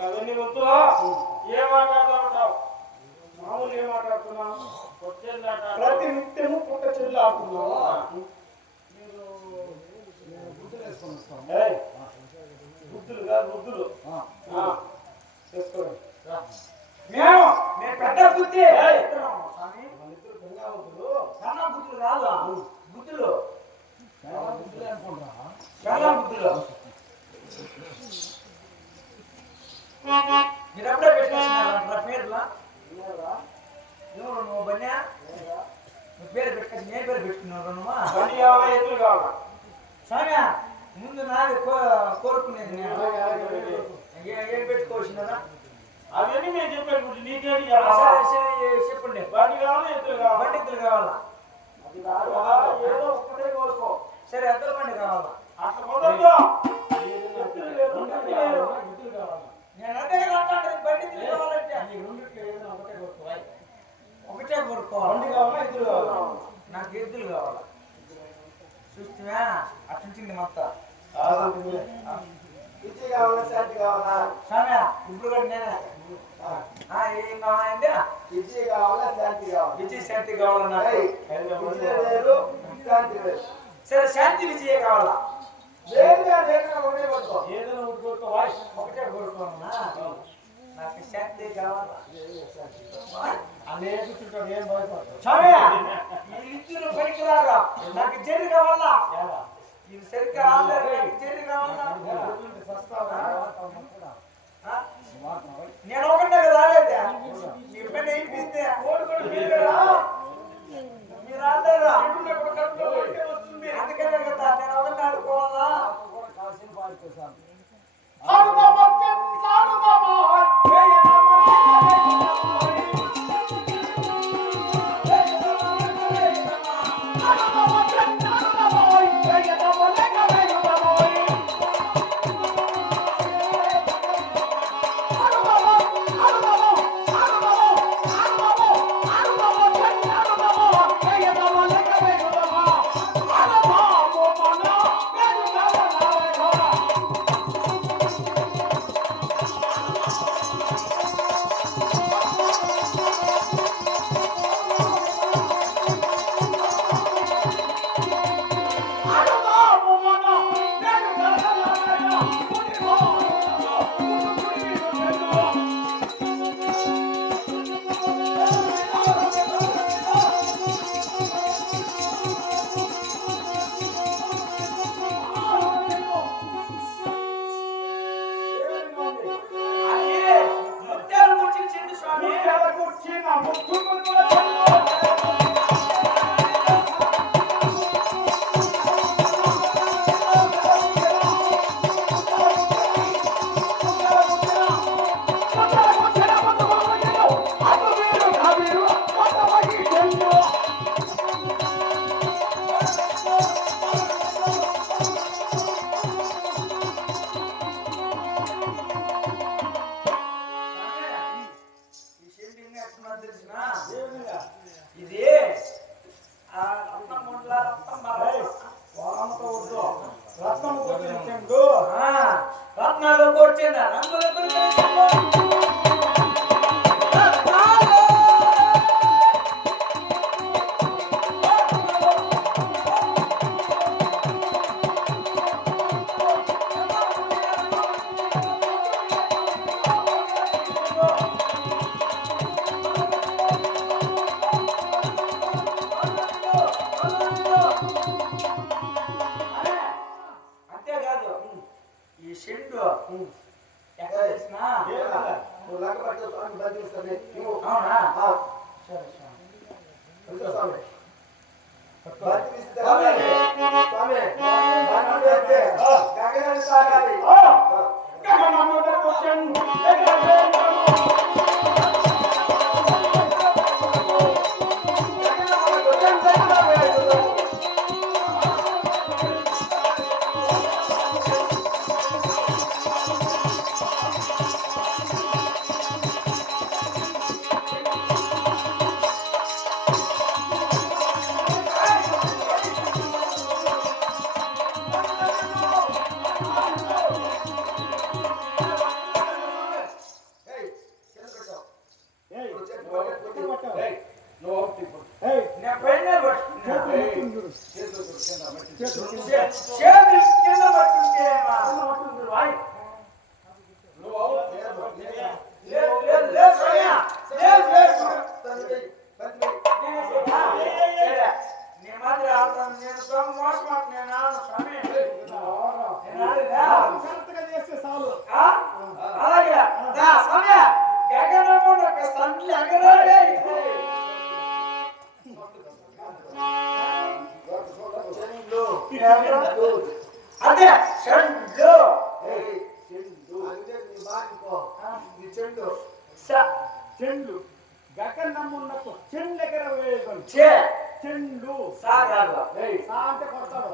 అవన్నీ వద్దు. ఏం మాట్లాడుతూ మామూలు ఏం మాట్లాడుతున్నావు? ప్రతి నిత్యము పుట్ట చెల్లు ఆడుతున్నావు? ఏయ్, బుద్ధులు కాదు బుద్ధులు. ఆ, చేసుకోండి. మేము మేము పెద్ద బుద్ధి. సన్న బుద్ధులు కాదు బుద్ధులు చాలా బుద్ధులు మీరు ఎప్పుడే పెట్టేసినారా పేర్లా? నువ్వు బన్యా? నువ్వు పేరు పెట్టుకొని నేను పేరు పెట్టుకున్నావు బండి కావాలా కావాలా? స్వామి ముందు నాది కోరుకునేది నేను. ఏ- పెట్టుకోవాల్సిందా అవన్నీ నేను కావాలా సరే చెప్పండి. బండి కావాలా ఎదురు కావాలా? కావాలా? అది కాదు కదా, ఏదో ఒక్కటే కోరుకో సరే ఎద్దరు బండి కావాలా? అట్లా కుదరదు ఎత్తులు లేరు, బండి లేరు. నేను అదే మాట్లాడేది బండితులు కావాలంటే బండి కావాలా ఎదురు కావాలా? నాకు ఎద్దులు కావాలా? చూస్తున్నా? అట్లుంటుంది మొత్తం. పిచ్చి కావాలా షర్ట్ కావాలా? స్వామి ఇప్పుడు కూడా నేనే. ఆ, ఏం కావాలంటే? పిచ్చి కావాలా శాంతి కావాలా? విజయ్ శాంతి కావాలా నాకు ఏయ్, పిచ్చి వేరు శాంతి వేరు సరే శాంతి విజయే కావాలా. ఒకటే కోరుకోవాలన్నా నాకు శాంతి కావాలా? ఇద్దరు పనికిరారా నాకు జర్రి కావాలా? ఇది సరిగ్గా జర్రి కావాలా? అది আপনারা করছেন না Thank you. చెండు. ఎక్కడ తెలిసినా నువ్వు లంక పట్టే స్వామి బతికిస్తానే నువ్వు అవునా? సరే స్వామి. స్వామి. తాగాలి ఆ. గగనమునకు చెండు లేదు లేదు లేదు లేదు లేదు లేదు అదే ఏయ్, చెండు. అంటే నీ బాగిపో. ఇది చెండు స. చెండు. గగనమున్నకు చెండు ఎగర వేయగలడు చే. చెండు. సాగాదు ఏయ్, సా అంటే కొడతాడు.